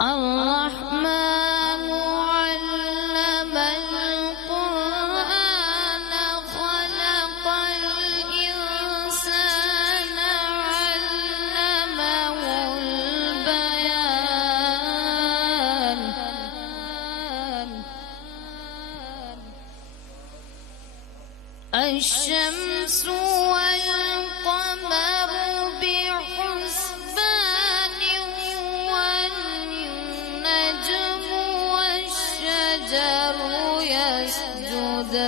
الرحمن علم القرآن خلق الإنسان علمه البيان الشمس والقمر بحسبان والنجم والشجر يسجدان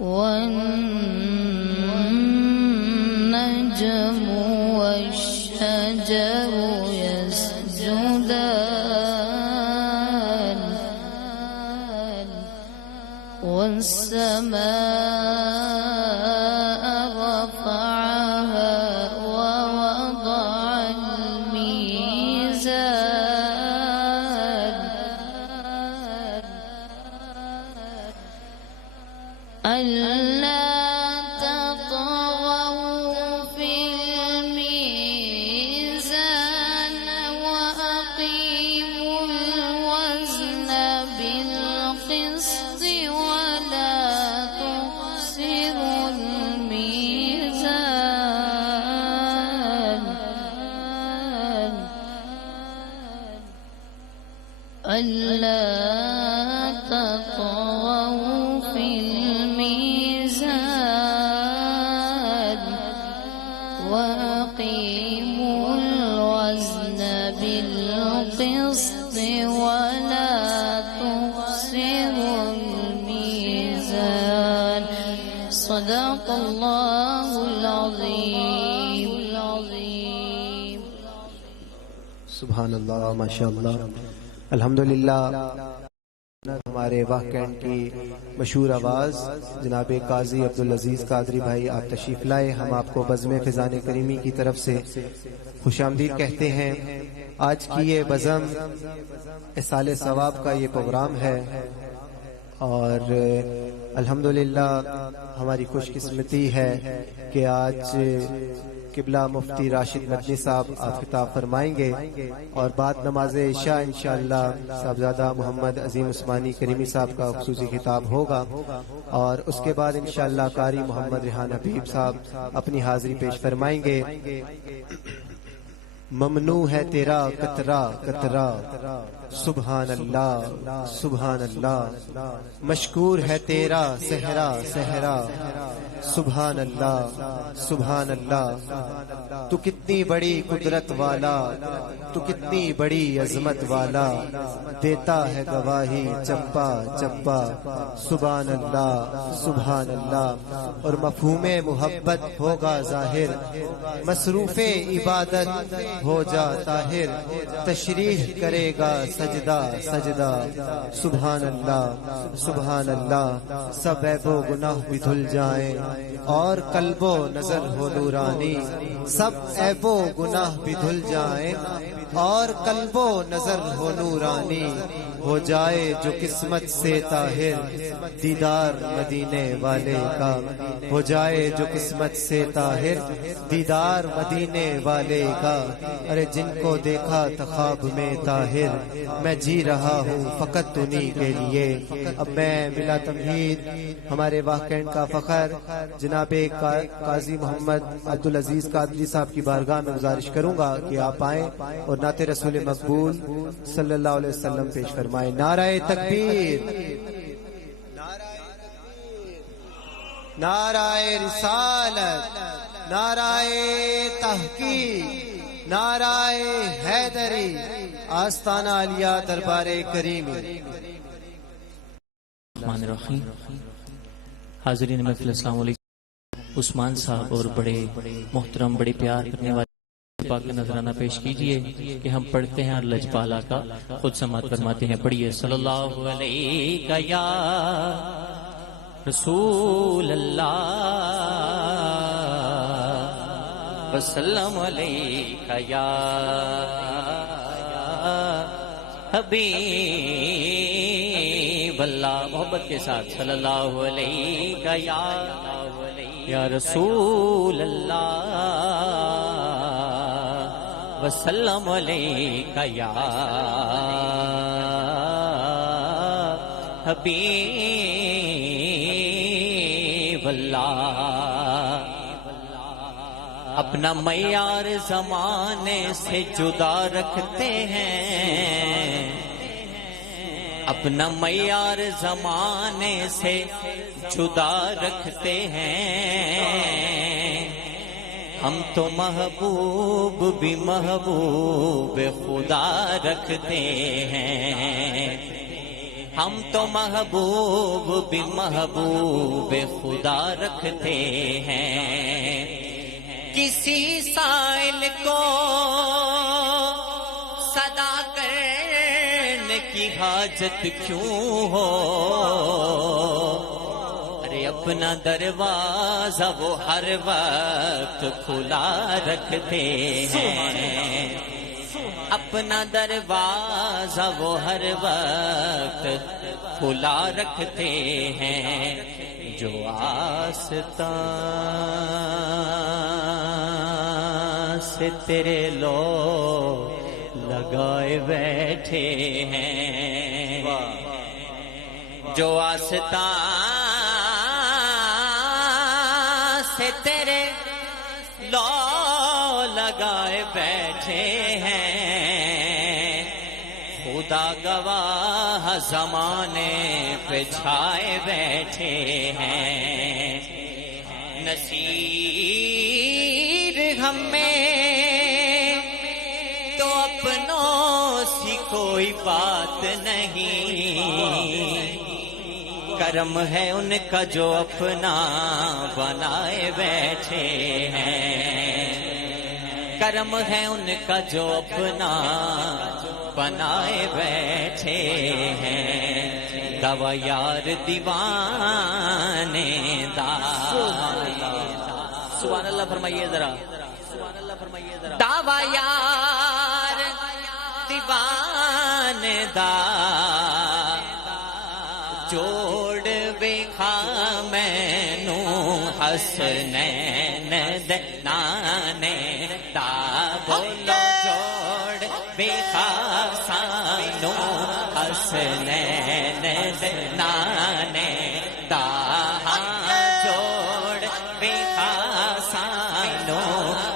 والنجم والشجر يسجدان والسماء رفعها ووضع الميزان ألا تطغوا في الميزان وأقيموا الوزن بالقسط ولا تخسروا الميزان ألا تطغوا في الميزان وأقيموا الوزن بالقسط ولا تخسروا الميزان صدق الله العظيم. سبحان اللہ، ماشاء اللہ، الحمدللہ۔ ہمارے واقعین کی مشہور آواز جناب قاضی عبدالعزیز قادری بھائی آپ تشریف لائے، ہم آپ کو بزم فیضان کریمی کی طرف سے خوش آمدید کہتے ہیں۔ آج کی یہ بزم احصال ثواب کا یہ پروگرام ہے اور الحمدللہ ہماری خوش قسمتی ہے کہ آج قبلہ مفتی راشد مدنی صاحب آپ خطاب فرمائیں گے اور بعد نماز عشاء انشاءاللہ صاحبزادہ محمد عظیم عثمانی کریمی صاحب کا خصوصی خطاب ہوگا اور اس کے بعد انشاءاللہ قاری محمد ریحان حبیب صاحب اپنی حاضری پیش فرمائیں گے۔ ممنوع ہے تیرا قطرہ قطرہ سبحان اللہ سبحان اللہ، مشکور ہے تیرا صحرا صحرا سبحان اللہ سبحان اللہ۔ تو کتنی بڑی قدرت والا، تو کتنی بڑی عظمت والا، دیتا ہے گواہی چپا چپا سبحان اللہ سبحان اللہ۔ اور مفہوم محبت ہوگا ظاہر، مصروف عبادت ہو جا طاہر، تشریح کرے گا سجدہ سجدہ سبحان اللہ سبحان اللہ۔ سب عیب و گناہ بھی دھل جائیں اور قلب و نظر ہو نورانی، سب عیب و گناہ بھی دھل جائیں اور قلب و نظر ہو نورانی، ہو جائے جو قسمت سے طاہر دیدار مدینے والے کا، ہو جائے جو قسمت سے طاہر دیدار مدینے والے کا۔ ارے جن کو دیکھا تھا خواب میں طاہر، میں جی رہا ہوں فقط انہی کے لیے۔ اب میں بلا تمہید ہمارے واقعین کا فخر جناب قاضی محمد عبدالعزیز قادری صاحب کی بارگاہ میں گزارش کروں گا کہ آپ آئیں اور نعت رسول مقبول صلی اللہ علیہ وسلم پیش فرمائیں۔ نعرہ تکبیر، نعرہ رسالت، نعرہ تحقیق، نعرہ حیدری، آستانہ علیہ دربار کریمی۔ الرحمن الرحیم۔ حاضرین محفل السلام علیکم۔ عثمان صاحب اور بڑے محترم بڑے پیار کرنے والے پاک کا نذرانہ پیش کیجئے کہ ہم پڑھتے ہیں اور لجپالہ کا خود سماعت فرماتے ہیں۔ پڑھیے۔ صلی اللہ علیہ یا رسول اللہ وسلم علیہ یا حبیب اللہ۔ محبت کے ساتھ صلی اللہ علیہ یا رسول اللہ وسلم علیک یا حبیب اللہ۔ اپنا معیار زمانے سے جدا رکھتے ہیں، اپنا معیار زمانے سے جدا رکھتے ہیں، ہم تو محبوب بھی محبوب خدا رکھتے ہیں، ہم تو محبوب بھی محبوب خدا رکھتے ہیں۔ کسی سائل کو صدا کرنے کی حاجت کیوں ہو، ارے اپنا دروازہ وہ ہر وقت کھلا رکھتے ہیں، اپنا دروازہ وہ ہر وقت کھلا رکھتے ہیں۔ جو آستان سے تیرے لوگ لگائے بیٹھے ہیں، جو آستان سے تیرے لوگ لگائے بیٹھے ہیں، خدا گواہ زمانے پہ چھائے بیٹھے ہیں۔ نصیر ہمیں تو اپنوں سی کوئی بات نہیں، کرم ہے ان کا جو اپنا بنائے بیٹھے ہیں، کرم ہے ان کا جو اپنا بنائے بیٹھے ہیں۔ دوا یار دیوانے دا، سبحان اللہ فرمائیے ذرا، دوا یار دیوانے دا، جوڑ بیکھا مینو حسنین دنانے دا، بولو جوڑ بیکھا سانو حسنین دنانے دا، جوڑ بیکھا سانو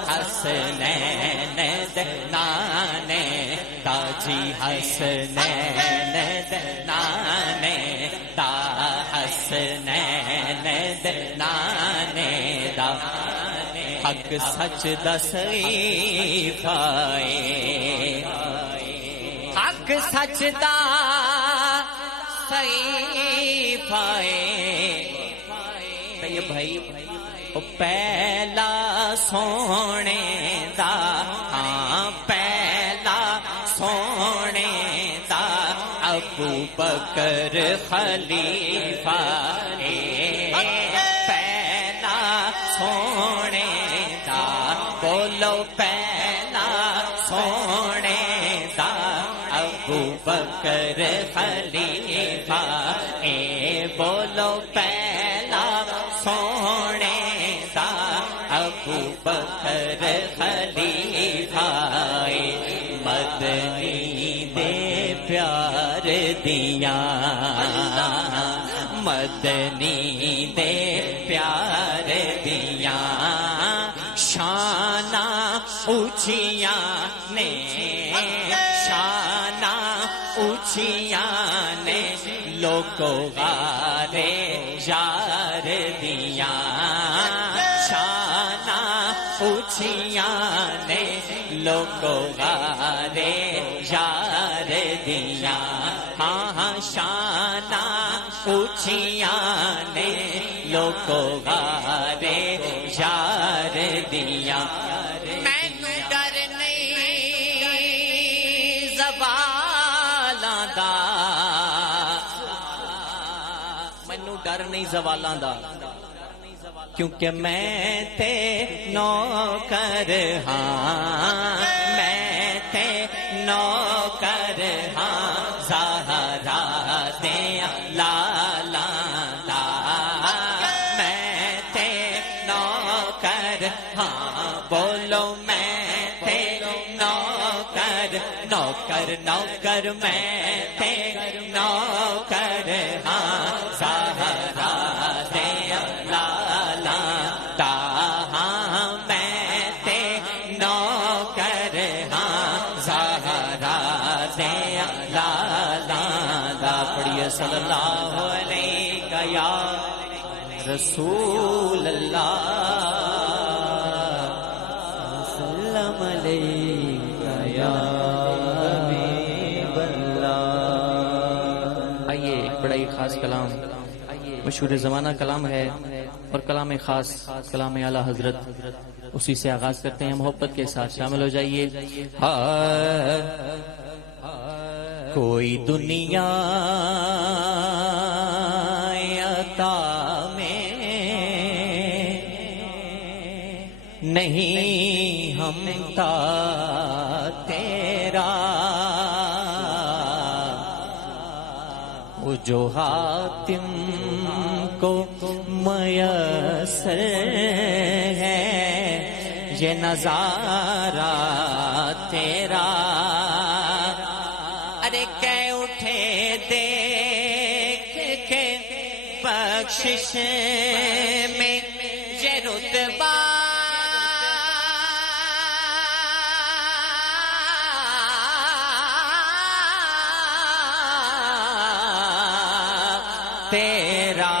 حسنین دنانے دا، جی حسنین دنانے دا، حسنین دنانے دا، حق سچ دسئی پائے، حق سچ دا صحیح پائے۔ طیب بھائی او پہلا سونے دا، ہاں پہلا سونے دا، ابو بکر خلیفہ پہلا سونے دا، بولو پہلا سونے دا، ابو بکر خلیفہ بولو پہلا سونے دا، ابو بکر خلیفہ مدنی دے پیار دیا، مدنی دے پیار دیا، شانہ اونچیاں نے، شانہ اونچیاں نے، لوگو غارے یار دیا، شانہ اونچیاں نے، لوگو غارے یار دیا، ہاں ہاں شانہ اونچیاں نے، لوگو غارے یار دیا۔ مینو ڈر نہیں زوالاں دا، مینو ڈر نہیں زوالاں دا، کیونکہ میں تے نوکر ہاں، میں تے نوکر ہاں، زہرا دیا لالا دا، میں تے نوکر ہاں، بولو میں تے نوکر نوکر نوکر میں تھے نوکر ہاں زہرا دے لالا تاہاں میں تھے نوکر ہاں زہرا دے لالا پڑھیے صلی اللہ علیہ یا رسول اللہ سلام علیکہ یا حبیب اللہ۔ آئیے ایک بڑا ہی خاص کلام، مشہور زمانہ کلام ہے اور کلام خاص کلام اعلیٰ حضرت، اسی سے آغاز کرتے ہیں۔ محبت کے ساتھ شامل ہو جائیے۔ کوئی دنیا عطا میں نہیں ہم تا تیرا، وہ جو حاتم کو میسر ہے یہ نظارہ تیرا، ارے کہ اٹھے دیکھ کے بخشش میں یہ رتبہ، تیرا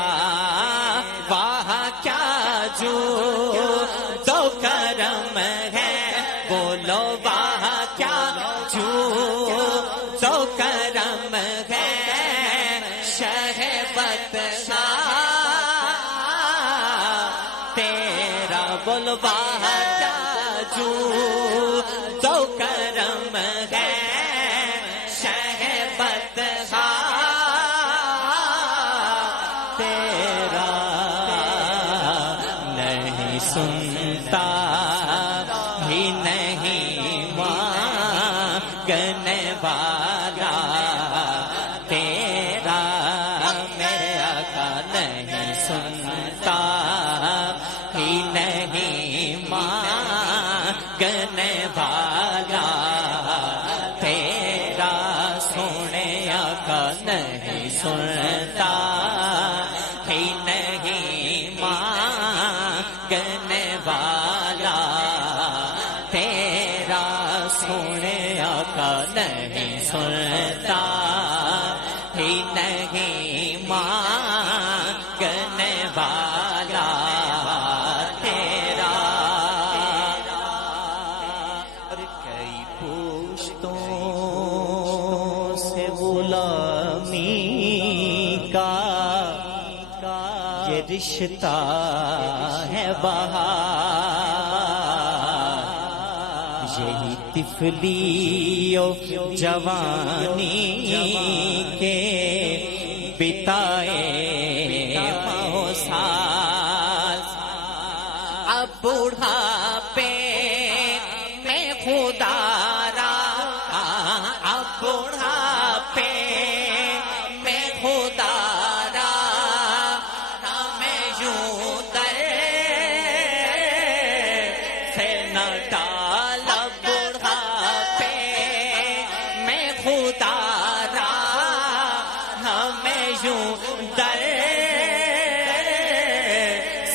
واہ کیا جو تو کرم ہے، بولو واہ کیا جو تو کرم ہے، شہبت تیرا بولو واہ کیا جو تو کرم ہے، شہبت سنتا ہی نہیں مانگنے والا تیرا، میرے آقا نہیں سنتا ہی نہیں مانگنے والا تیرا، سونے آقا نہیں سنتا ہی نہیں مانگنے والا تیرا، سونے آقا نہیں سنتا ہی نہیں مانگنے والا تیرا، اور کئی پوشتوں سے غلامی کا یہ رشتہ ہے بہار، یہی طفلی و جوانی کے بتائے موسال، اب بوڑھاپے میں خدا را، اب بوڑھاپے میں خدا را، ہمیں یوں در سے نہ ڈال، بوڑھاپے میں خدا را، ہمیں یوں در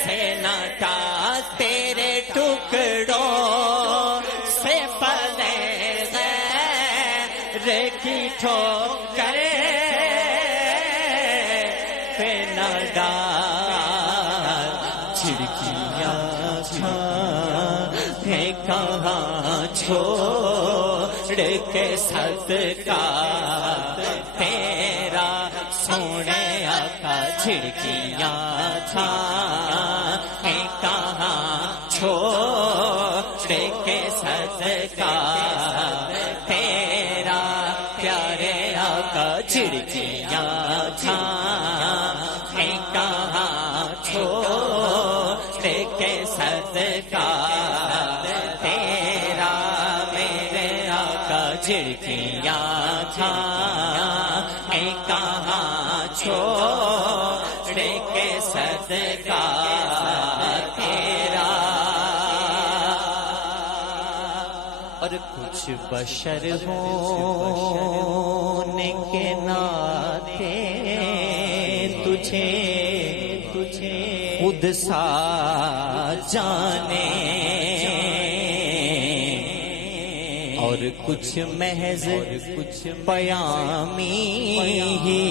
سے نہ ڈال، تیرے ٹکڑوں سے پلے غیر کی ٹھوکر پہ نہ ڈال، کھڑکیاں چھانے کہاں چھوڑ کے صدقہ تیرا، سونے آقا کھڑکیاں چھانے کہاں چھوڑ کے صدقہ تیرا، پیارے آقا کھڑکیاں چھانے کہاں چھوڑ کے صدقہ تیرا، میرے آقا کھڑکیاں چھانے کہاں چھوڑ کے صدقہ تیرا، اور کچھ بشر ہونے کے ناطے تجھے خود سا جانے، اور کچھ محض پیامی ہی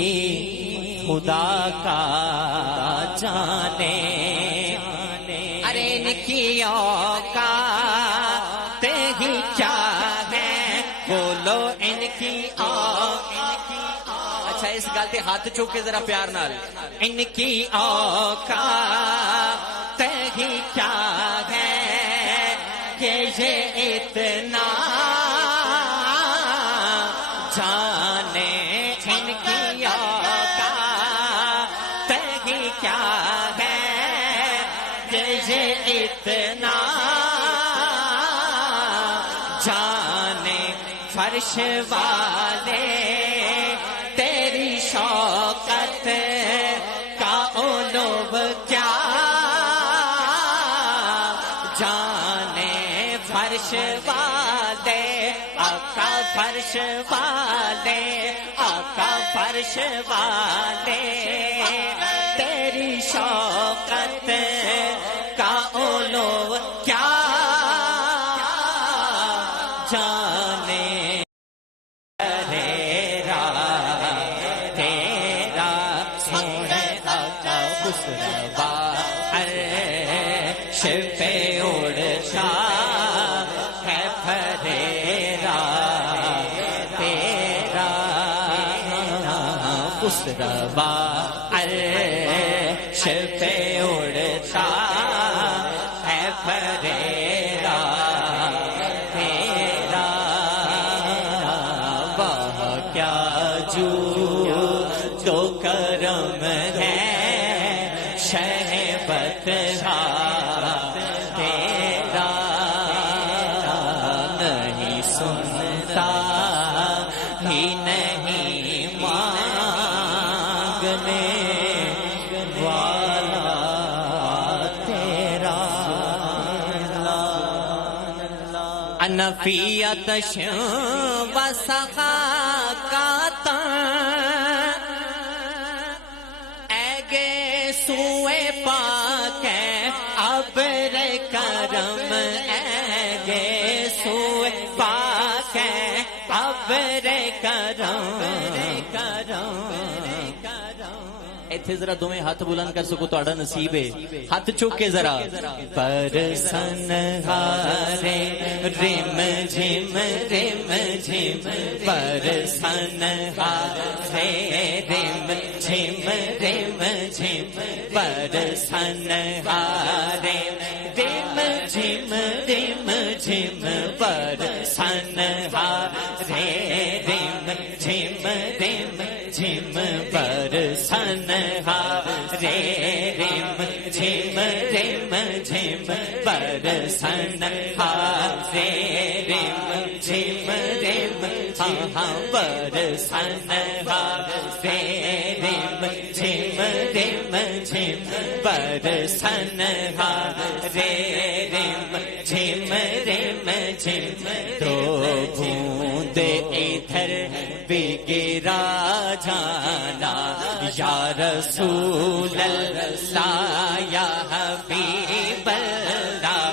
خدا کا جانے۔ ارے ان کی اوقات ہی کیا ہے، بولو ان کی اچھا اس گالتے ہاتھ چوک کے ذرا پیار نال، ان کی اوقات ہی کیا ہے کہ یہ اتنا جانے، ان کی اوقات ہی کیا ہے کہ یہ اتنا جانے۔ فرش والے تیری شوکت کا علو کیا جانے، فرش والے آقا، فرش والے آقا، فرش والے تیری شوکت کا علو کیا جانے۔ تیرا سونے آقا خسروا عرش پہ اڑتا ہے پھریرا، تیرا خسروا عرش پہ اڑتا ہے پھریرا، تیرا واہ کیا جو تو کرم ہے شہبت تیرا، نہیں سنتا ہی نہیں مانگنے والا تیرا، انفیت و سخا کا ایگے سوئے پاک ہے ابر کرم، ایگے سوئے پاک ہے ابر کرم۔ ایتھے ذرا دویں ہاتھ بلند کر سکو تو نصیب ہے، ہاتھ چوک کے ذرا۔ برسن ہارے رم جھم رم جھم، برسن ہارے رم جھم رم جھم، برسن ہارے رم جھم رم جھم، برسن ہارے رم جھم رم جھم، برسن ہارے رم جھم رم جھم، برسن ہارے رم جھم رم، ہاں برسن ہارے رم جھم رم جھم، برسن ہارے رم جھم رم جھم، دو بوند ادھر بھی گرا جانا یا رسول اللہ یا حبیب اللہ،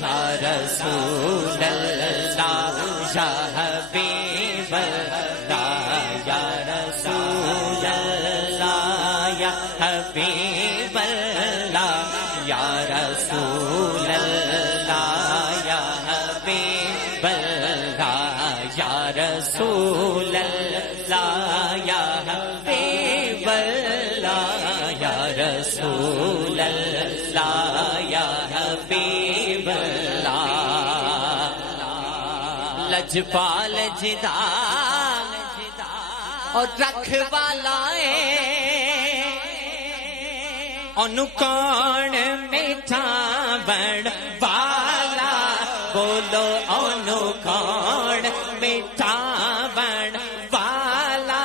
یا رسول اللہ یا حبیب اللہ، یا رسول اللہ یا حبیب اللہ، یا رسول اللہ یا حبیب اللہ، یا رسول اللہ یا حبیب اللہ، یا رسول اللہ یا حبیب اللہ۔ لجپال جدال اور رکھوالا انو کون میٹھا بڑ والا، بولو انو کون میٹھا بڑ والا،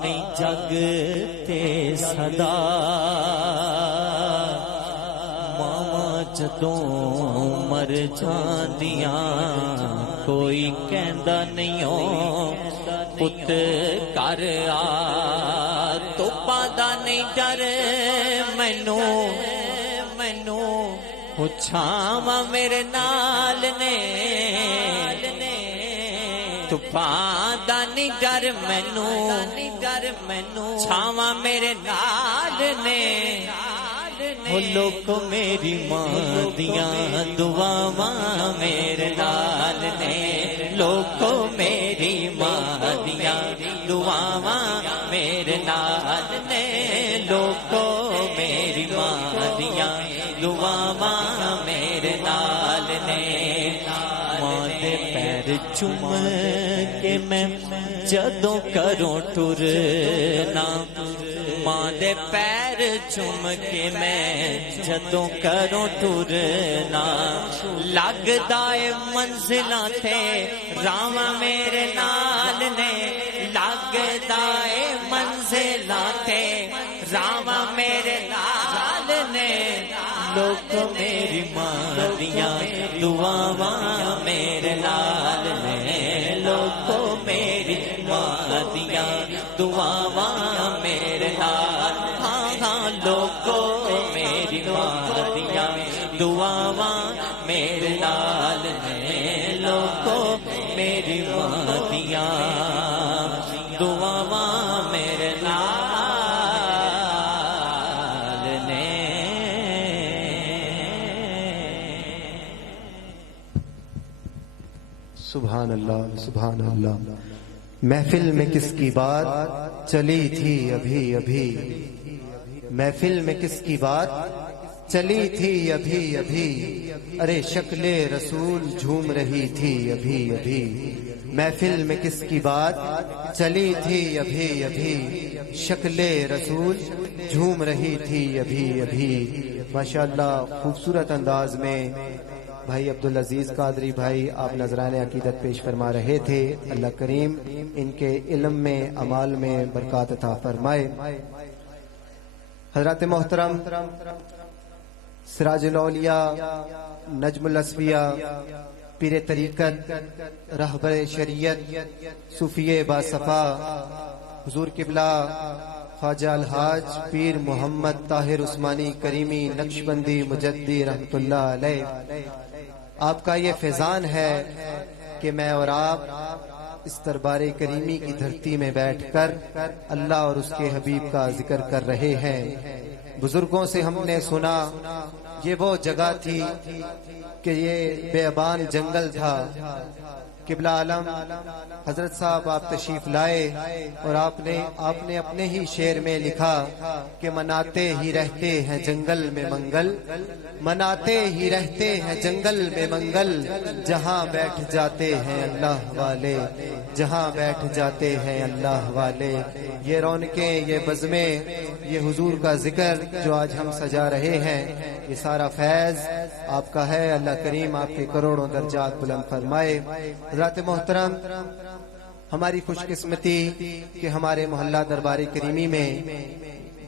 نہیں جگ تے صدا ماں جدوں مر جاندیاں کوئی کہندا نہیں او پت کر آ تو پادا نہیں ڈر مینوں چھاواں میرے نال نے تو پادا نہیں ڈر مینوں چھاواں میرے نال نے وہ لوگ میری ماں دیاں دعاواں میرے نال نے لوگ میری ماں دیاں دعاواں میرے نال نے لوگ میری ماں دیاں دعاواں میرے نال نے ماں دے پیر چوم کے میں جدوں کروں ٹرنا ماں دے پیر چوم کے میں جدوں کروں ٹرنا لگدا اے منزلاں تے راواں میرے نال نے لگدا اے منزلاں تے راواں میرے نال نے لوگ میری ماں دیاں دعاواں میرے نال نے لوگ میری ماں دیاں دعاواں میرے نال ہاں لوگ میری ماں دیاں دعاواں میرے نال نے لوگ میری ماں دیاں دعاواں میرے نال سبحان اللہ سبحان اللہ محفل میں کس کی بات چلی تھی ابھی ابھی محفل میں کس کی بات چلی تھی ابھی ابھی ارے شکل رسول جھوم رہی تھی ابھی ابھی محفل میں کس کی بات چلی تھی ابھی ابھی شکل رسول جھوم رہی تھی ابھی ابھی ماشاءاللہ خوبصورت انداز میں بھائی عبدالعزیز قادری بھائی آپ نذران عقیدت پیش فرما رہے تھے اللہ کریم ان کے علم میں عمال میں برکات عطا فرمائے حضرات محترم سراج الاولیاء نجم الاسفیاء پیر طریقت رہبر شریعت صوفی باصفا حضور قبلہ خواجہ الحاج پیر محمد طاہر عثمانی کریمی نقشبندی مجدی رحمت اللہ علیہ آپ کا یہ فیضان ہے کہ میں اور آپ اس دربار کریمی کی دھرتی میں بیٹھ کر اللہ اور اس کے حبیب کا ذکر کر رہے ہیں بزرگوں سے ہم نے سنا یہ وہ جگہ تھی کہ یہ بیابان جنگل تھا قبلہ عالم حضرت صاحب آپ تشریف لائے اور آپ نے اپنے ہی شعر میں لکھا کہ مناتے ہی رہتے ہیں جنگل میں منگل مناتے ہی رہتے ہیں جنگل میں منگل جہاں بیٹھ جاتے ہیں اللہ والے جہاں بیٹھ جاتے ہیں اللہ والے یہ رونقیں یہ بزمیں یہ حضور کا ذکر جو آج ہم سجا رہے ہیں یہ سارا فیض آپ کا ہے اللہ کریم آپ کے کروڑوں درجات بلند فرمائے حضرات محترم ہماری خوش قسمتی کہ ہمارے محلہ دربار کریمی میں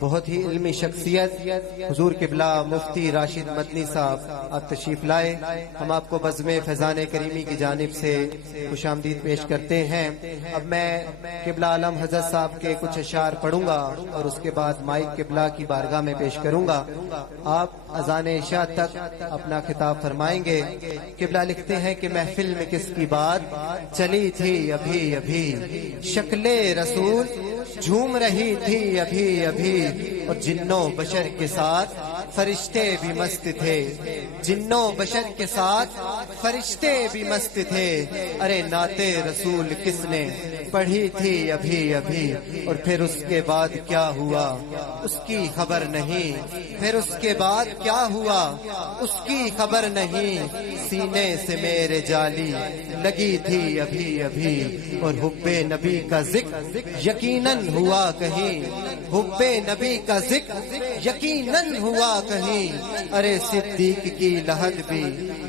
بہت ہی علمی شخصیت حضور قبلہ مفتی راشد مدنی صاحب آپ تشریف لائے ہم آپ کو بزم فیضان کریمی کی جانب سے خوش آمدید پیش کرتے ہیں اب میں قبلہ عالم حضرت صاحب کے کچھ اشعار پڑھوں گا اور اس کے بعد مائک قبلہ کی بارگاہ میں پیش کروں گا آپ اذان عشاء تک اپنا خطاب فرمائیں گے قبلہ لکھتے ہیں کہ محفل میں کس کی بات چلی تھی ابھی ابھی شکل رسول جھوم رہی تھی ابھی ابھی اور جنوں بشر کے ساتھ فرشتے بھی مست تھے جنوں بشر کے ساتھ فرشتے بھی مست تھے ارے نعت رسول کس نے پڑھی تھی ابھی ابھی اور پھر اس کے بعد کیا ہوا اس کی خبر نہیں پھر اس کے بعد کیا ہوا اس کی خبر نہیں سینے سے میرے جالی لگی تھی ابھی ابھی اور حب نبی کا ذکر یقیناً ہوا کہیں حب نبی کا ذکر یقیناً ہوا کہیں ارے صدیق کی لہد بھی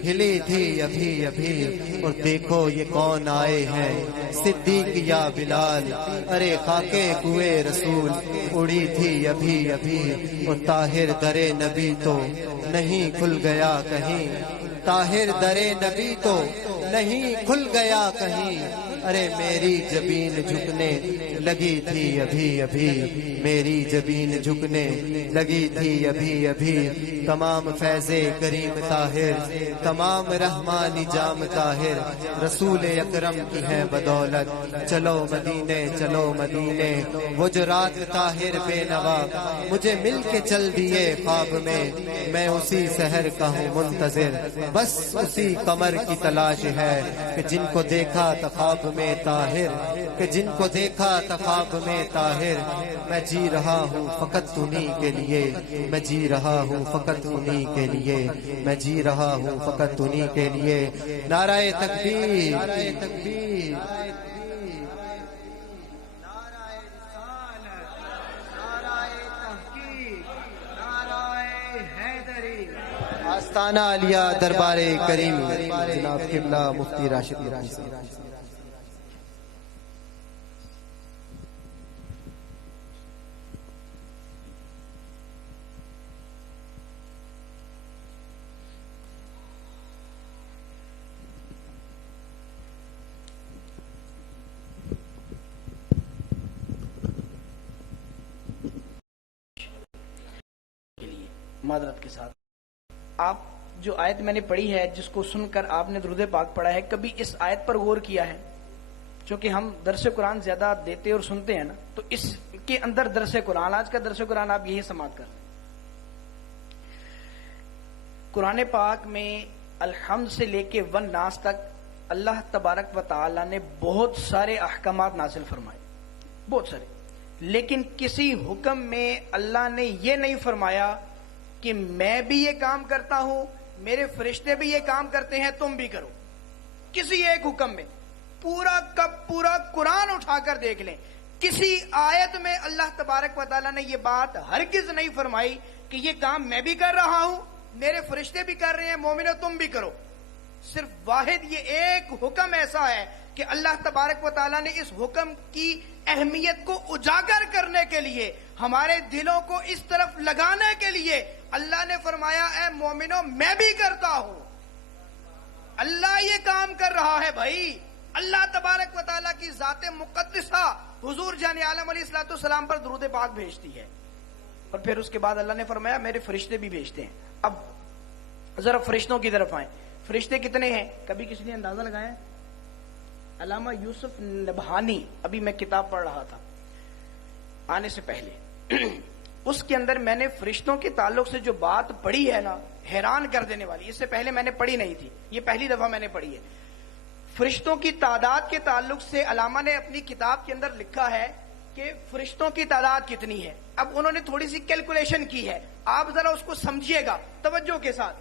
ہلی تھی ابھی ابھی اور دیکھو یہ کون آئے ہیں صدیق یا بلال، ارے خاکے کوئے رسول اڑی تھی ابھی ابھی، وہ طاہر درے نبی تو نہیں کھل گیا کہیں، طاہر درے نبی تو نہیں کھل گیا کہیں، ارے میری جبین جھکنے لگی تھی ابھی ابھی، میری جبین جھکنے لگی تھی ابھی ابھی، تمام فیض کریم طاہر، تمام رحمانی جام طاہر رسول اکرم کی ہے بدولت، چلو مدینے چلو مدینے، وہ جو رات طاہر بے نوا مجھے مل کے چل دیے خواب میں اسی سحر کا ہوں منتظر، بس اسی قمر کی تلاش ہے کہ جن کو دیکھا تھا خواب میں طاہر، کہ جن کو دیکھا تھا خواب میں طاہر، میں جی رہا ہوں فقط انہی کے لیے، میں جی رہا ہوں فقط انہی کے لیے، میں جی رہا ہوں فقط انہی کے لیے، نعرہ تکبیر، آستانہ عالیہ دربار کریم جناب قبلہ مفتی راشد مکی صاحب۔ معذرت کے ساتھ، آپ جو آیت میں نے پڑھی ہے جس کو سن کر آپ نے درود پاک پڑھا ہے، کبھی اس آیت پر غور کیا ہے؟ چونکہ ہم درس قرآن زیادہ دیتے اور سنتے ہیں نا، تو اس کے اندر درس قرآن، آج کا درس قرآن آپ یہی سماعت کر لیں۔ قرآن پاک میں الحمد سے لے کے والناس تک اللہ تبارک و تعالی نے بہت سارے احکامات نازل فرمائے، بہت سارے، لیکن کسی حکم میں اللہ نے یہ نہیں فرمایا کہ میں بھی یہ کام کرتا ہوں، میرے فرشتے بھی یہ کام کرتے ہیں، تم بھی کرو۔ کسی ایک حکم میں، پورا کا پورا قرآن اٹھا کر دیکھ لیں، کسی آیت میں اللہ تبارک و تعالیٰ نے یہ بات ہرگز نہیں فرمائی کہ یہ کام میں بھی کر رہا ہوں، میرے فرشتے بھی کر رہے ہیں، مومنو تم بھی کرو۔ صرف واحد یہ ایک حکم ایسا ہے کہ اللہ تبارک و تعالیٰ نے اس حکم کی اہمیت کو اجاگر کرنے کے لیے، ہمارے دلوں کو اس طرف لگانے کے لیے اللہ نے فرمایا اے مومنو میں بھی کرتا ہوں۔ اللہ یہ کام کر رہا ہے بھائی، اللہ تبارک و تعالیٰ کی ذات مقدسہ حضور جان عالم علیہ الصلوۃ والسلام پر درود پاک بھیجتی ہے، اور پھر اس کے بعد اللہ نے فرمایا میرے فرشتے بھی بھیجتے ہیں۔ اب ذرا فرشتوں کی طرف آئیں، فرشتے کتنے ہیں؟ کبھی کسی نے اندازہ لگایا ہے؟ علامہ یوسف نبہانی، ابھی میں کتاب پڑھ رہا تھا آنے سے پہلے، اس کے اندر میں نے فرشتوں کے تعلق سے جو بات پڑھی ہے نا، حیران کر دینے والی، اس سے پہلے میں نے پڑھی نہیں تھی، یہ پہلی دفعہ میں نے پڑھی ہے۔ فرشتوں کی تعداد کے تعلق سے علامہ نے اپنی کتاب کے اندر لکھا ہے کہ فرشتوں کی تعداد کتنی ہے۔ اب انہوں نے تھوڑی سی کیلکولیشن کی ہے، آپ ذرا اس کو سمجھیے گا توجہ کے ساتھ۔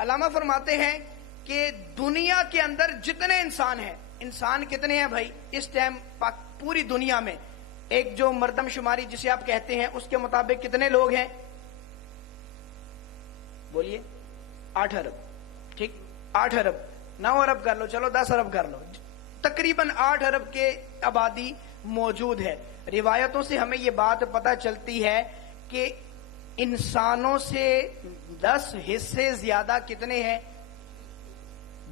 علامہ فرماتے ہیں کہ دنیا کے اندر جتنے انسان ہیں، انسان کتنے ہیں بھائی اس ٹائم پوری دنیا میں؟ ایک جو مردم شماری جسے آپ کہتے ہیں اس کے مطابق کتنے لوگ ہیں؟ بولیے 8 ارب، ٹھیک، 8 ارب، 9 ارب کر لو، چلو 10 ارب کر لو، تقریباً 8 ارب کے آبادی موجود ہے۔ روایتوں سے ہمیں یہ بات پتہ چلتی ہے کہ انسانوں سے 10 حصے زیادہ کتنے ہیں؟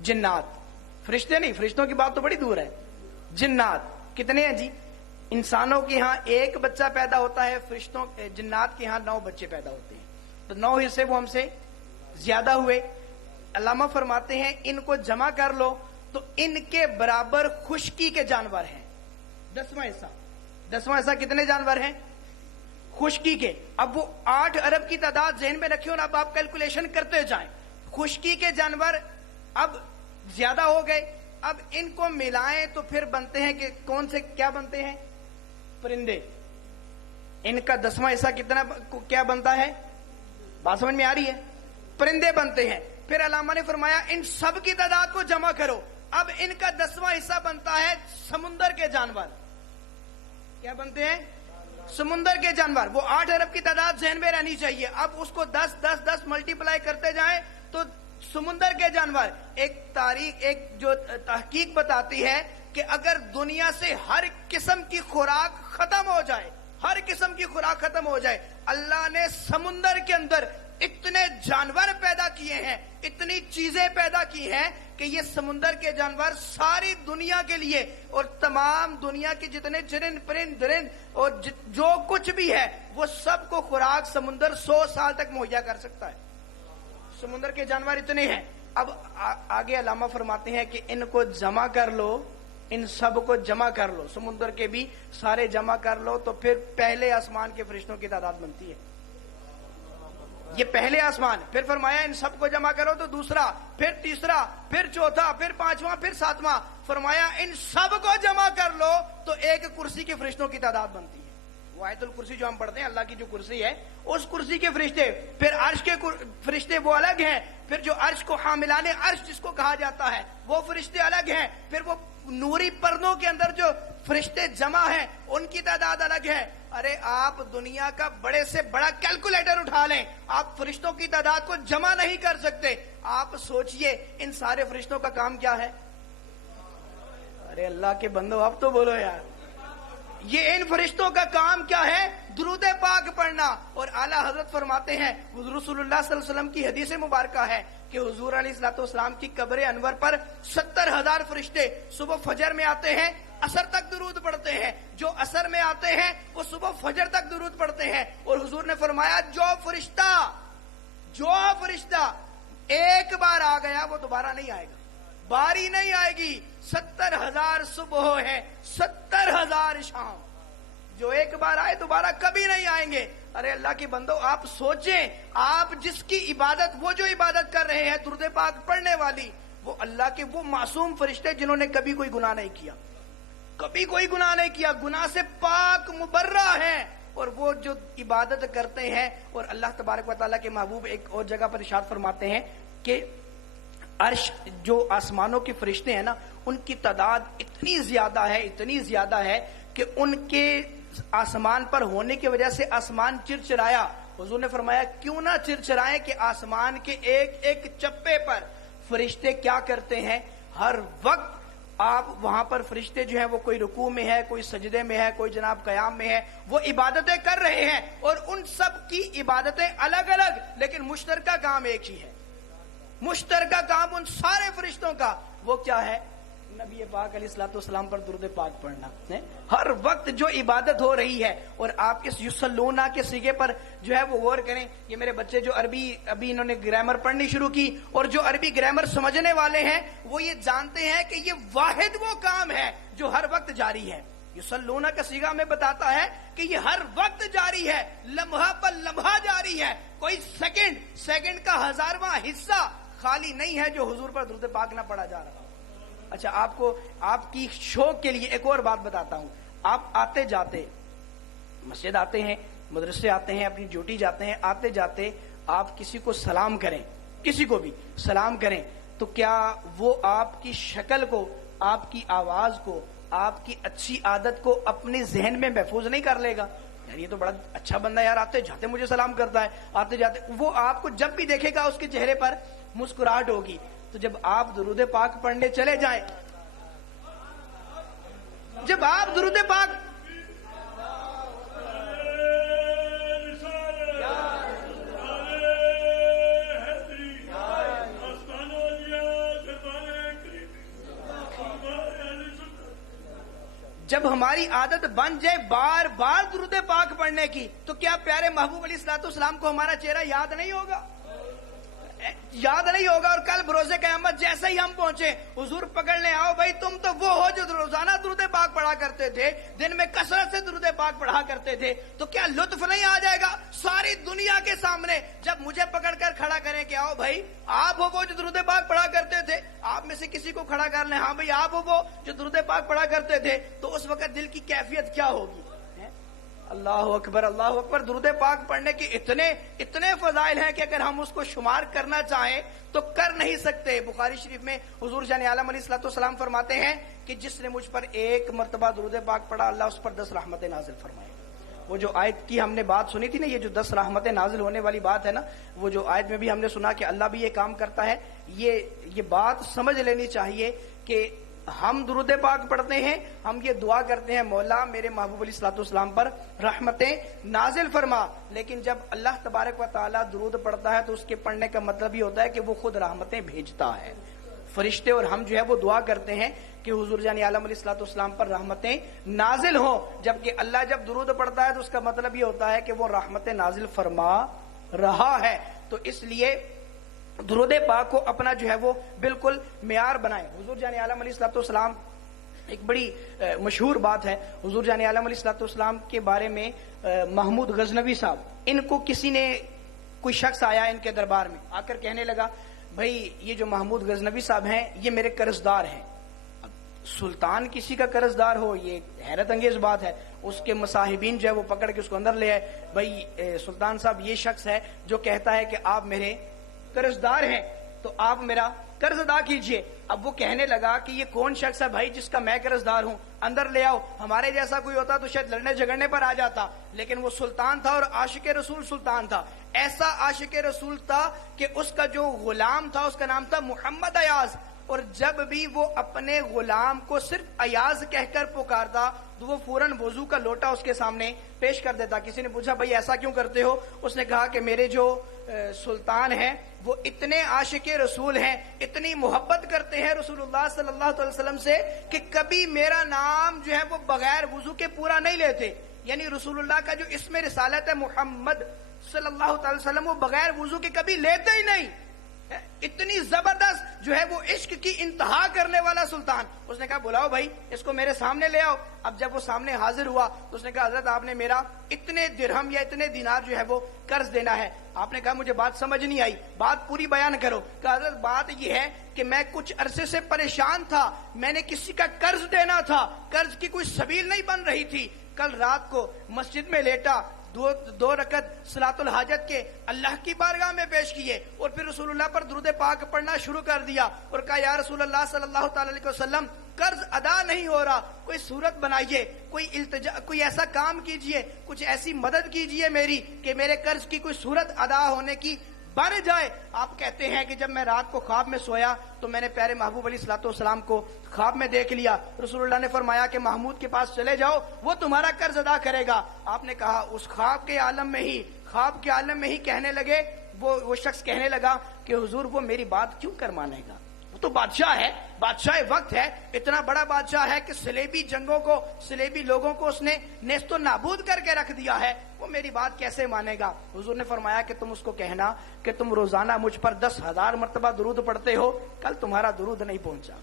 جنات، فرشتے نہیں، فرشتوں کی بات تو بڑی دور ہے۔ جنات کتنے ہیں جی؟ انسانوں کے ہاں 1 بچہ پیدا ہوتا ہے، فرشتوں جنات کے ہاں 9 بچے پیدا ہوتے ہیں، تو 9 حصے وہ ہم سے زیادہ ہوئے۔ علامہ فرماتے ہیں ان کو جمع کر لو تو ان کے برابر خشکی کے جانور ہیں، 10واں حصہ۔ 10واں حصہ کتنے جانور ہیں؟ خشکی کے۔ اب وہ 8 ارب کی تعداد ذہن میں رکھیں اور اب آپ کیلکولیشن کرتے جائیں، خشکی کے جانور اب زیادہ ہو گئے، اب ان کو ملائیں تو پھر بنتے ہیں کہ کون سے کیا بنتے ہیں؟ پرندے۔ ان کا 10واں حصہ کتنا کیا بنتا ہے؟ بات سمجھ میں آ رہی ہے؟ پرندے بنتے ہیں۔ پھر علامہ نے فرمایا ان سب کی تعداد کو جمع کرو، اب ان کا 10واں حصہ بنتا ہے سمندر کے جانور۔ کیا بنتے ہیں؟ سمندر کے جانور۔ وہ 8 ارب کی تعداد ذہن میں رہنی چاہیے، اب اس کو 10 10 10 ملٹیپلائی کرتے جائیں تو سمندر کے جانور۔ ایک تاریخ، ایک جو تحقیق بتاتی ہے کہ اگر دنیا سے ہر قسم کی خوراک ختم ہو جائے، ہر قسم کی خوراک ختم ہو جائے، اللہ نے سمندر کے اندر اتنے جانور پیدا کیے ہیں، اتنی چیزیں پیدا کی ہیں کہ یہ سمندر کے جانور ساری دنیا کے لیے اور تمام دنیا کے جتنے چرند پرند درند اور جو کچھ بھی ہے وہ سب کو خوراک سمندر 100 سال تک مہیا کر سکتا ہے. سمندر کے جانور اتنے ہیں. اب آگے علامہ فرماتے ہیں کہ ان کو جمع کر لو، ان سب کو جمع کر لو، سمندر کے بھی سارے جمع کر لو تو پھر پہلے آسمان کے فرشتوں کی تعداد بنتی ہے. یہ پہلے آسمان. پھر فرمایا ان سب کو جمع کرو تو دوسرا، پھر تیسرا، پھر چوتھا، پھر پانچواں، پھر ساتواں. فرمایا ان سب کو جمع کر لو تو ایک کرسی کے فرشتوں کی تعداد بنتی ہے. وہ آیت الکرسی جو ہم پڑھتے ہیں، اللہ کی جو کرسی ہے، اس کرسی کے فرشتے، پھر عرش کے فرشتے وہ الگ ہیں، پھر جو عرش کو حاملان عرش جس کو کہا جاتا ہے وہ فرشتے الگ ہیں، پھر وہ نوری پردوں کے اندر جو فرشتے جمع ہیں ان کی تعداد الگ ہے. ارے آپ دنیا کا بڑے سے بڑا کیلکولیٹر اٹھا لیں، آپ فرشتوں کی تعداد کو جمع نہیں کر سکتے. آپ سوچئے ان سارے فرشتوں کا کام کیا ہے؟ ارے اللہ کے بندو اب تو بولو یار، یہ ان فرشتوں کا کام کیا ہے؟ درود پاک پڑھنا. اور اعلیٰ حضرت فرماتے ہیں، حضور رسول اللہ صلی اللہ علیہ وسلم کی حدیث مبارکہ ہے کہ حضور علیہ الصلوۃ والسلام کی قبر انور پر 70,000 فرشتے صبح فجر میں آتے ہیں، عصر تک درود پڑھتے ہیں. جو عصر میں آتے ہیں وہ صبح فجر تک درود پڑھتے ہیں. اور حضور نے فرمایا جو فرشتہ ایک بار آ گیا وہ دوبارہ نہیں آئے گا، باری نہیں آئے گی. 70,000 صبح ہے، 70,000 شام. جو ایک بار آئے دوبارہ کبھی نہیں آئیں گے. ارے اللہ کے بندو آپ سوچیں، آپ جس کی عبادت، وہ جو عبادت کر رہے ہیں درود پاک پڑھنے والی، وہ اللہ کے وہ معصوم فرشتے جنہوں نے کبھی کوئی گناہ نہیں کیا، کبھی کوئی گناہ نہیں کیا، گناہ سے پاک مبرہ ہیں. اور وہ جو عبادت کرتے ہیں. اور اللہ تبارک و تعالیٰ کے محبوب ایک اور جگہ پر ارشاد فرماتے ہیں کہ عرش جو آسمانوں کے فرشتے ہیں نا، ان کی تعداد اتنی زیادہ ہے کہ ان کے آسمان پر ہونے کی وجہ سے آسمان چرچرایا. حضور نے فرمایا کیوں نہ چرچرائیں کہ آسمان کے ایک ایک چپے پر فرشتے کیا کرتے ہیں؟ ہر وقت آپ وہاں پر فرشتے جو ہیں وہ کوئی رکوع میں ہے، کوئی سجدے میں ہے، کوئی جناب قیام میں ہے، وہ عبادتیں کر رہے ہیں. اور ان سب کی عبادتیں الگ الگ لیکن مشترکہ کام ایک ہی ہے. مشترکہ کام ان سارے فرشتوں کا وہ کیا ہے؟ نبی پاک علیہ الصلوۃ والسلام پر درود پاک پڑھنا. ہر وقت جو عبادت ہو رہی ہے. اور آپ اس یصلونا کے صیغے پر جو ہے وہ غور کریں. یہ میرے بچے جو عربی ابھی انہوں نے گرامر پڑھنی شروع کی، اور جو عربی گرامر سمجھنے والے ہیں وہ یہ جانتے ہیں کہ یہ واحد وہ کام ہے جو ہر وقت جاری ہے. یصلونا کا صیغہ ہمیں بتاتا ہے کہ یہ ہر وقت جاری ہے، لمحہ پر لمحہ جاری ہے. کوئی سیکنڈ کا 1000واں حصہ خالی نہیں ہے جو حضور پر درود پاک نہ پڑھا جا رہا. اچھا آپ کو آپ کی شوق کے لیے ایک اور بات بتاتا ہوں. آپ آتے جاتے مسجد آتے ہیں، مدرسے آتے ہیں، اپنی ڈیوٹی جاتے ہیں، آتے جاتے آپ کسی کو سلام کریں، کسی کو بھی سلام کریں تو کیا وہ آپ کی شکل کو، آپ کی آواز کو، آپ کی اچھی عادت کو اپنے ذہن میں محفوظ نہیں کر لے گا؟ یار یہ تو بڑا اچھا بندہ یار، آتے جاتے مجھے سلام کرتا ہے، آتے جاتے. وہ آپ کو جب بھی دیکھے گا اس کے چہرے پر مسکراہٹ ہوگی. تو جب آپ درود پاک پڑھنے چلے جائیں، جب آپ درود پاک جب ہماری عادت بن جائے بار بار درود پاک پڑھنے کی، تو کیا پیارے محبوب علیہ الصلوۃ والسلام کو ہمارا چہرہ یاد نہیں ہوگا؟ اور کل بروز قیامت جیسے ہی ہم پہنچے، حضور پکڑنے آؤ بھائی تم تو وہ ہو جو روزانہ درود پاک پڑھا کرتے تھے، دن میں کثرت سے درود پاک پڑھا کرتے تھے، تو کیا لطف نہیں آ جائے گا ساری دنیا کے سامنے جب مجھے پکڑ کر کھڑا کریں کہ آؤ بھائی آپ ہو وہ جو درود پاک پڑھا کرتے تھے؟ آپ میں سے کسی کو کھڑا کر لیں، ہاں بھائی آپ ہو وہ جو درود پاک پڑھا کرتے تھے. تو اس وقت دل کی کیفیت کیا ہوگی؟ اللہ اکبر، اللہ اکبر. درود پاک پڑھنے کے اتنے فضائل ہیں کہ اگر ہم اس کو شمار کرنا چاہیں تو کر نہیں سکتے. بخاری شریف میں حضور جان عالم علیہ الصلوۃ والسلام فرماتے ہیں کہ جس نے مجھ پر ایک مرتبہ درود پاک پڑھا اللہ اس پر 10 رحمتیں نازل فرمائے. وہ جو آیت کی ہم نے بات سنی تھی نا، یہ جو 10 رحمتیں نازل ہونے والی بات ہے نا، وہ جو آیت میں بھی ہم نے سنا کہ اللہ بھی یہ کام کرتا ہے. یہ بات سمجھ لینی چاہیے کہ ہم درود پاک پڑھتے ہیں, ہم یہ دعا کرتے ہیں مولا میرے محبوب علیہ الصلوۃ والسلام پر رحمتیں نازل فرما, لیکن جب اللہ تبارک و تعالیٰ درود پڑھتا ہے تو اس کے پڑھنے کا مطلب یہ ہوتا ہے کہ وہ خود رحمتیں بھیجتا ہے. فرشتے اور ہم جو ہے وہ دعا کرتے ہیں کہ حضور جان عالم علیہ الصلوۃ والسلام پر رحمتیں نازل ہوں, جبکہ اللہ جب درود پڑھتا ہے تو اس کا مطلب یہ ہوتا ہے کہ وہ رحمتیں نازل فرما رہا ہے. تو اس لیے درود پاک کو اپنا جو ہے وہ بالکل معیار بنائیں. حضور جان عالم علیہ الصلوۃ والسلام, ایک بڑی مشہور بات ہے حضور جان عالم علیہ الصلوۃ والسلام کے بارے میں, محمود غزنوی صاحب, ان کو کسی نے, کوئی شخص آیا ان کے دربار میں, آ کر کہنے لگا بھائی یہ جو محمود غزنوی صاحب ہیں یہ میرے قرض دار ہیں. سلطان کسی کا قرض دار ہو یہ حیرت انگیز بات ہے. اس کے مصاحبین جو ہے وہ پکڑ کے اس کو اندر لے آئے, بھائی سلطان صاحب یہ شخص ہے جو کہتا ہے کہ آپ میرے قرض دار ہیں تو آپ میرا قرض ادا کیجئے. اب وہ کہنے لگا کہ یہ کون شخص ہے بھائی جس کا میں قرض دار ہوں, اندر لے آؤ. ہمارے جیسا کوئی ہوتا تو شاید لڑنے جھگڑنے پر آ جاتا, لیکن وہ سلطان تھا اور عاشق رسول سلطان تھا. ایسا عاشق رسول تھا کہ اس کا جو غلام تھا اس کا نام تھا محمد ایاز, اور جب بھی وہ اپنے غلام کو صرف ایاز کہہ کر پکارتا تو وہ فوراً وضو کا لوٹا اس کے سامنے پیش کر دیتا. کسی نے پوچھا بھائی ایسا کیوں کرتے ہو؟ اس نے کہا کہ میرے جو سلطان ہیں وہ اتنے عاشق رسول ہیں, اتنی محبت کرتے ہیں رسول اللہ صلی اللہ علیہ وسلم سے کہ کبھی میرا نام جو ہے وہ بغیر وضو کے پورا نہیں لیتے. یعنی رسول اللہ کا جو اسم رسالت ہے محمد صلی اللہ تعالی وسلم, وہ بغیر وضو کے کبھی لیتے ہی نہیں. اتنی زبردست جو ہے وہ عشق کی انتہا کرنے والا سلطان. اس نے کہا بلاؤ بھائی اس کو میرے سامنے لے آؤ. اب جب وہ سامنے حاضر ہوا تو اس نے کہا حضرت آپ نے میرا اتنے درہم یا اتنے دینار جو ہے وہ قرض دینا ہے. آپ نے کہا مجھے بات سمجھ نہیں آئی, بات پوری بیان کرو. کہا حضرت بات یہ ہے کہ میں کچھ عرصے سے پریشان تھا, میں نے کسی کا قرض دینا تھا, قرض کی کوئی سبیل نہیں بن رہی تھی. کل رات کو مسجد میں لیٹا, دو رکعت صلاۃ الحاجت کے اللہ کی بارگاہ میں پیش کیے اور پھر رسول اللہ پر درود پاک پڑھنا شروع کر دیا اور کہا یا رسول اللہ صلی اللہ تعالی علیہ وسلم قرض ادا نہیں ہو رہا, کوئی صورت بنائیے, کوئی التجا, کوئی ایسا کام کیجئے, کچھ ایسی مدد کیجئے میری کہ میرے قرض کی کوئی صورت ادا ہونے کی بن جائے. آپ کہتے ہیں کہ جب میں رات کو خواب میں سویا تو میں نے پیارے محبوب علیہ الصلوۃ والسلام کو خواب میں دیکھ لیا. رسول اللہ نے فرمایا کہ محمود کے پاس چلے جاؤ, وہ تمہارا قرض ادا کرے گا. آپ نے کہا اس خواب کے عالم میں ہی کہنے لگے, وہ شخص کہنے لگا کہ حضور وہ میری بات کیوں کر مانے گا, وہ تو بادشاہ ہے, بادشاہ وقت ہے, اتنا بڑا بادشاہ ہے کہ صلیبی جنگوں کو, صلیبی لوگوں کو اس نے نیست و نابود کر کے رکھ دیا ہے, وہ میری بات کیسے مانے گا. حضور نے فرمایا کہ تم اس کو کہنا کہ تم روزانہ مجھ پر 10,000 مرتبہ درود پڑھتے ہو, کل تمہارا درود نہیں پہنچا,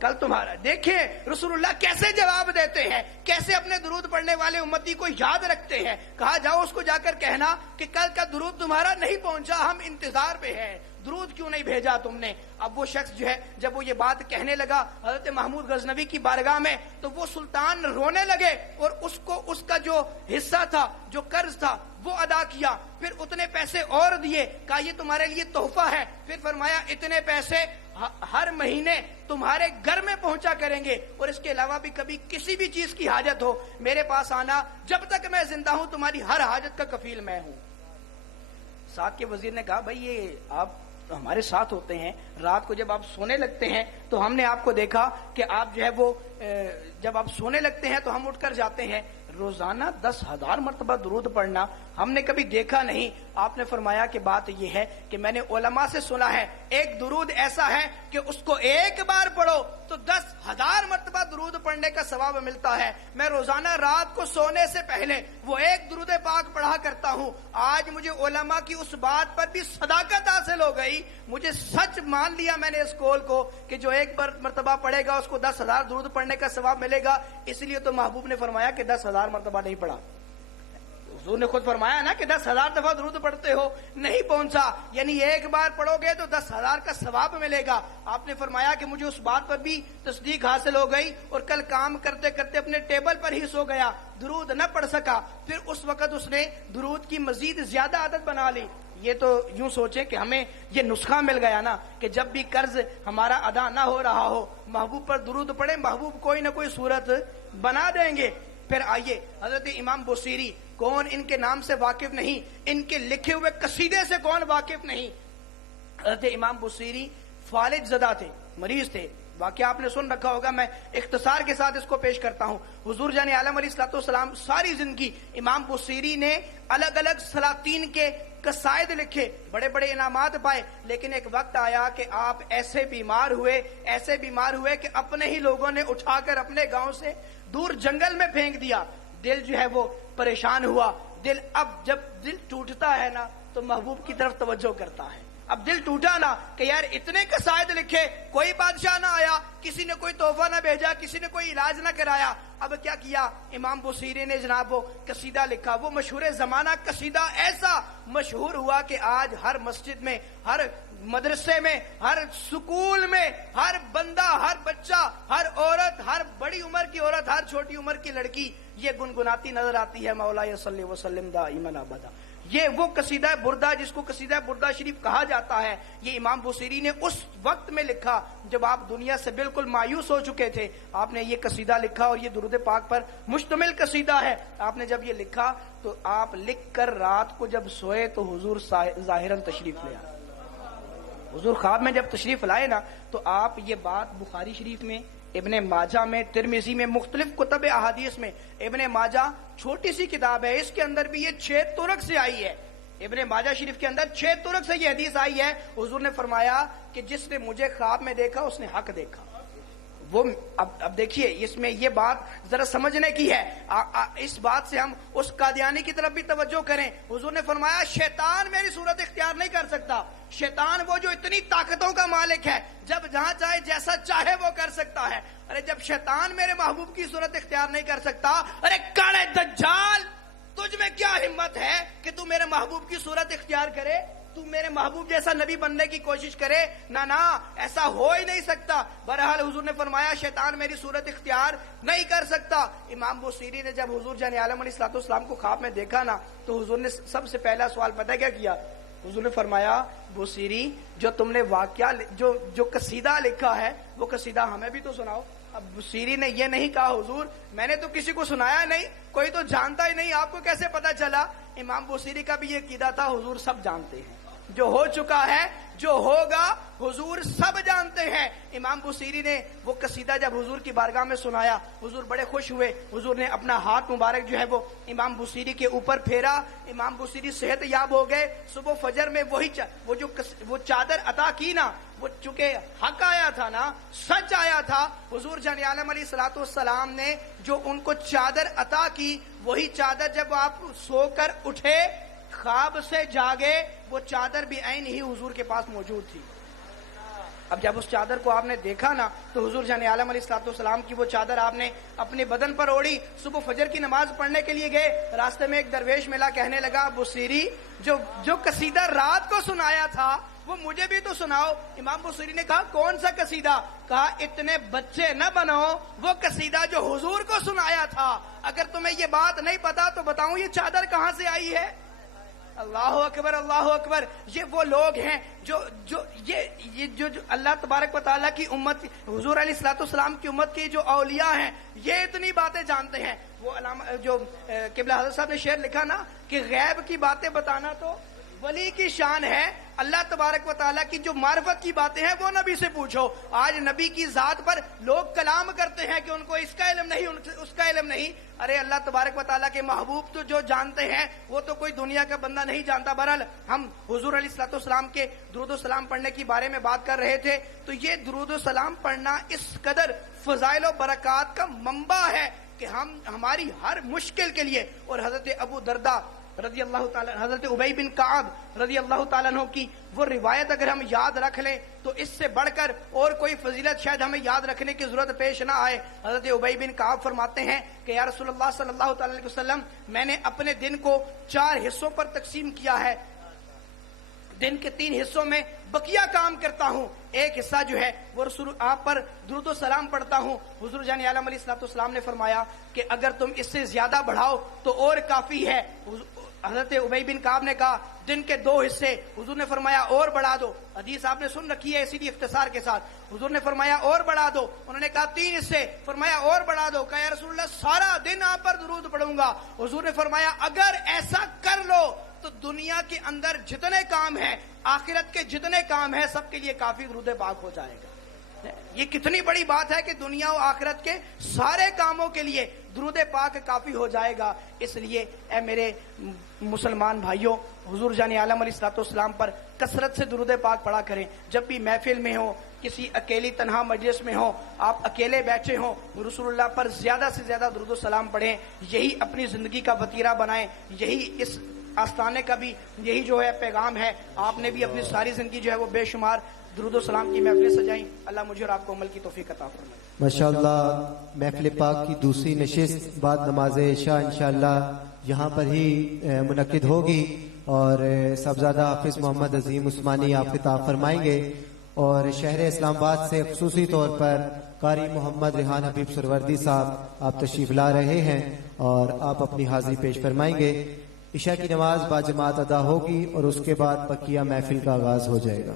کل تمہارا. دیکھیں رسول اللہ کیسے جواب دیتے ہیں, کیسے اپنے درود پڑھنے والے امتی کو یاد رکھتے ہیں. کہا جاؤ اس کو جا کر کہنا کہ کل کا درود تمہارا نہیں پہنچا, ہم انتظار پہ ہیں, درود کیوں نہیں بھیجا تم نے. اب وہ شخص جو ہے جب وہ یہ بات کہنے لگا حضرت محمود غزنوی کی بارگاہ میں, تو وہ سلطان رونے لگے اور اس کو اس کا جو حصہ تھا, جو قرض تھا وہ ادا کیا. پھر اتنے پیسے اور دیے, کہا یہ تمہارے لیے تحفہ ہے. پھر فرمایا اتنے پیسے ہر مہینے تمہارے گھر میں پہنچا کریں گے, اور اس کے علاوہ بھی کبھی کسی بھی چیز کی حاجت ہو میرے پاس آنا, جب تک میں زندہ ہوں تمہاری ہر حاجت کا کفیل میں ہوں. ساتھ کے وزیر نے کہا بھائی یہ آپ ہمارے ساتھ ہوتے ہیں, رات کو جب آپ سونے لگتے ہیں تو ہم نے آپ کو دیکھا کہ آپ جو ہے وہ جب آپ سونے لگتے ہیں تو ہم اٹھ کر جاتے ہیں, روزانہ 10,000 مرتبہ درود پڑھنا ہم نے کبھی دیکھا نہیں. آپ نے فرمایا کہ بات یہ ہے کہ میں نے علماء سے سنا ہے ایک درود ایسا ہے کہ اس کو ایک بار پڑھو تو 10,000 مرتبہ درود پڑھنے کا ثواب ملتا ہے. میں روزانہ رات کو سونے سے پہلے وہ ایک درود پاک پڑھا کرتا ہوں. آج مجھے علماء کی اس بات پر بھی صداقت حاصل ہو گئی, مجھے سچ مان لیا میں نے اس قول کو کہ جو ایک بار مرتبہ پڑھے گا اس کو 10,000 درود پڑھنے کا ثواب ملے گا. اس لیے تو محبوب نے فرمایا کہ 10,000 مرتبہ نہیں پڑھا. حضور نے خود فرمایا نا کہ 10,000 دفعہ درود پڑھتے ہو, نہیں پہنچا, یعنی ایک بار پڑھو گے تو 10,000 کا ثواب ملے گا. آپ نے فرمایا کہ مجھے اس بات پر بھی تصدیق حاصل ہو گئی اور کل کام کرتے کرتے اپنے ٹیبل پر ہی سو گیا, درود نہ پڑھ سکا. پھر اس وقت اس نے درود کی مزید زیادہ عادت بنا لی. یہ تو یوں سوچیں کہ ہمیں یہ نسخہ مل گیا نا کہ جب بھی قرض ہمارا ادا نہ ہو رہا ہو محبوب پر درود پڑھیں, محبوب کوئی نہ کوئی صورت بنا دیں گے. پھر آئیے حضرت امام بصیری, کون ان کے نام سے واقف نہیں, ان کے لکھے ہوئے قصیدے سے کون واقف نہیں. حضرت امام بصیری فالج زدہ تھے, مریض تھے, واقعہ آپ نے سن رکھا ہوگا، میں اختصار کے ساتھ اس کو پیش کرتا ہوں. حضور جان عالم علیہ الصلوۃ والسلام ساری زندگی امام بصیری نے الگ الگ سلاطین کے قصائد لکھے، بڑے بڑے انعامات پائے، لیکن ایک وقت آیا کہ آپ ایسے بیمار ہوئے کہ اپنے ہی لوگوں نے اٹھا کر اپنے گاؤں سے دور جنگل میں پھینک دیا. دل جو ہے وہ پریشان ہوا. اب جب دل ٹوٹتا ہے نا تو محبوب کی طرف توجہ کرتا ہے. اب دل ٹوٹا نا کہ یار اتنے قصائد لکھے، کوئی بادشاہ نہ آیا، کسی نے کوئی تحفہ نہ بھیجا، کسی نے کوئی علاج نہ کرایا. اب کیا کیا امام بصیری نے جناب وہ قصیدہ لکھا. وہ مشہور زمانہ قصیدہ ایسا مشہور ہوا کہ آج ہر مسجد میں، ہر مدرسے میں، ہر سکول میں، ہر بندہ، ہر بچہ، ہر عورت، ہر بڑی عمر کی عورت، ہر چھوٹی عمر کی لڑکی یہ گنگناتی نظر آتی ہے، مولا صلی وسلم دائما ابدا. یہ وہ قصیدہ بردہ جس کو قصیدہ بردہ شریف کہا جاتا ہے، یہ امام بصیری نے اس وقت میں لکھا جب آپ دنیا سے بالکل مایوس ہو چکے تھے. آپ نے یہ قصیدہ لکھا اور یہ درود پاک پر مشتمل قصیدہ ہے. آپ نے جب یہ لکھا تو آپ لکھ کر رات کو جب سوئے تو حضور ظاہراً تشریف لے آئے. حضور خواب میں جب تشریف لائے نا تو آپ یہ بات بخاری شریف میں، ابن ماجہ میں، ترمذی میں، مختلف کتب احادیث میں، ابن ماجہ چھوٹی سی کتاب ہے، اس کے اندر بھی یہ 6 طرق سے آئی ہے. ابن ماجہ شریف کے اندر 6 طرق سے یہ حدیث آئی ہے. حضور نے فرمایا کہ جس نے مجھے خواب میں دیکھا اس نے حق دیکھا. وہ اب دیکھیے اس میں یہ بات ذرا سمجھنے کی ہے. اس بات سے ہم اس قادیانی کی طرف بھی توجہ کریں. حضور نے فرمایا شیطان میری صورت اختیار نہیں کر سکتا. شیطان وہ جو اتنی طاقتوں کا مالک ہے، جب جہاں چاہے جیسا چاہے وہ کر سکتا ہے. ارے جب شیطان میرے محبوب کی صورت اختیار نہیں کر سکتا، ارے کاڑے دجال تجھ میں کیا ہمت ہے کہ تو میرے محبوب کی صورت اختیار کرے، تو میرے محبوب جیسا نبی بننے کی کوشش کرے؟ نہ ایسا ہو ہی نہیں سکتا. بہرحال حضور نے فرمایا شیطان میری صورت اختیار نہیں کر سکتا. امام بصیری نے جب حضور جان عالم علیہ الصلوۃ والسلام کو خواب میں دیکھا نا تو حضور نے سب سے پہلا سوال پتہ کیا کیا؟ حضور نے فرمایا بصیری جو تم نے واقعہ جو قصیدہ لکھا ہے وہ قصیدہ ہمیں بھی تو سناؤ. اب بصیری نے یہ نہیں کہا حضور میں نے تو کسی کو سنایا نہیں، کوئی تو جانتا ہی نہیں، آپ کو کیسے پتا چلا؟ امام بصیری کا بھی یہ عقیدہ تھا حضور سب جانتے ہیں، جو ہو چکا ہے جو ہوگا حضور سب جانتے ہیں. امام بصیری نے وہ قصیدہ جب حضور کی بارگاہ میں سنایا، حضور بڑے خوش ہوئے. حضور نے اپنا ہاتھ مبارک جو ہے وہ امام بصیری کے اوپر پھیرا. امام بصیری صحت یاب ہو گئے. صبح فجر میں وہ چادر عطا کی نا، وہ چونکہ حق آیا تھا نا، سچ آیا تھا. حضور جان عالم علیہ الصلوۃ والسلام نے جو ان کو چادر عطا کی، وہی چادر جب آپ سو کر اٹھے، خواب سے جاگے، وہ چادر بھی عین ہی حضور کے پاس موجود تھی. اب جب اس چادر کو آپ نے دیکھا نا تو حضور جان عالم علیہ الصلوۃ والسلام کی وہ چادر آپ نے اپنے بدن پر اوڑھی. صبح فجر کی نماز پڑھنے کے لیے گئے، راستے میں ایک درویش ملا، کہنے لگا بصیری جو قصیدہ رات کو سنایا تھا وہ مجھے بھی تو سناؤ. امام بصیری نے کہا کون سا قصیدہ؟ کہا اتنے بچے نہ بنو، وہ قصیدہ جو حضور کو سنایا تھا. اگر تمہیں یہ بات نہیں پتا تو بتاؤں یہ چادر کہاں سے آئی ہے؟ اللہ اکبر اللہ اکبر. یہ وہ لوگ ہیں جو اللہ تبارک و تعالیٰ کی امت، حضور علیہ الصلوۃ والسلام کی امت کی جو اولیاء ہیں، یہ اتنی باتیں جانتے ہیں. وہ علامہ جو قبلہ حضرت صاحب نے شعر لکھا نا کہ غیب کی باتیں بتانا تو ولی کی شان ہے، اللہ تبارک و تعالیٰ کی جو معرفت کی باتیں ہیں وہ نبی سے پوچھو. آج نبی کی ذات پر لوگ کلام کرتے ہیں کہ ان کو اس کا علم نہیں، اس کا علم نہیں. ارے اللہ تبارک و تعالیٰ کے محبوب تو جو جانتے ہیں وہ تو کوئی دنیا کا بندہ نہیں جانتا. بہرحال ہم حضور علیہ الصلوۃ والسلام کے درود و سلام پڑھنے کے بارے میں بات کر رہے تھے. تو یہ درود و سلام پڑھنا اس قدر فضائل و برکات کا منبع ہے کہ ہماری ہر مشکل کے لیے، اور حضرت ابو درداء رضی اللہ تعالیٰ، حضرت ابی بن کعب رضی اللہ تعالیٰ عنہ کی وہ روایت اگر ہم یاد رکھ لیں تو اس سے بڑھ کر اور کوئی فضیلت شاید ہمیں یاد رکھنے کی ضرورت پیش نہ آئے. حضرت ابی بن کعب فرماتے ہیں کہ یا رسول اللہ صلی اللہ تعالیٰ علیہ وسلم، میں نے اپنے دن کو 4 حصوں پر تقسیم کیا ہے. دن کے 3 حصوں میں بقیہ کام کرتا ہوں، ایک حصہ جو ہے وہ رسول آپ پر درود و سلام پڑھتا ہوں. حضور جان عالم علیہ الصلوۃ والسلام نے فرمایا کہ اگر تم اس سے زیادہ بڑھاؤ تو اور کافی ہے. حضرت ابی بن کعب نے کہا دن کے 2 حصے. حضور نے فرمایا اور بڑھا دو. حدیث آپ نے سن رکھی ہے اسی لیے اختصار کے ساتھ. حضور نے فرمایا اور بڑھا دو. انہوں نے کہا 3 حصے. فرمایا اور بڑھا دو. کہا یا رسول اللہ سارا دن آپ پر درود پڑھوں گا. حضور نے فرمایا اگر ایسا کر لو تو دنیا کے اندر جتنے کام ہیں، آخرت کے جتنے کام ہیں، سب کے لیے کافی درود پاک ہو جائے گا. یہ کتنی بڑی بات ہے کہ دنیا و آخرت کے سارے کاموں کے لیے درود پاک کافی ہو جائے گا. اس لیے اے میرے مسلمان بھائیوں، حضور جان عالم علیہ الصلوۃ والسلام پر کثرت سے درود پاک پڑھا کریں. جب بھی محفل میں ہو، کسی اکیلی تنہا مجلس میں ہو، آپ اکیلے بیٹھے ہوں، رسول اللہ پر زیادہ سے زیادہ درود و سلام پڑھیں. یہی اپنی زندگی کا وتیرہ بنائیں. یہی اس آستانے کا بھی یہی جو ہے پیغام ہے. آپ نے بھی اپنی ساری زندگی جو ہے وہ بے شمار درود و سلام کی محفلیں سجائیں. اللہ مجھے اور آپ کو عمل کی توفیق عطا فرمائے. ماشاءاللہ محفل پاک کی دوسری نشست بعد نماز عشاء انشاءاللہ یہاں پر ہی منعقد ہوگی اور صاحبزادہ حافظ محمد عظیم عثمانی آپ خطاب فرمائیں گے اور شہر اسلام آباد سے خصوصی طور پر قاری محمد ریحان حبیب سروردی صاحب آپ تشریف لا رہے ہیں اور آپ اپنی حاضری پیش فرمائیں گے. عشاء کی نماز باجماعت ادا ہوگی اور اس کے بعد پکیہ محفل کا آغاز ہو جائے گا.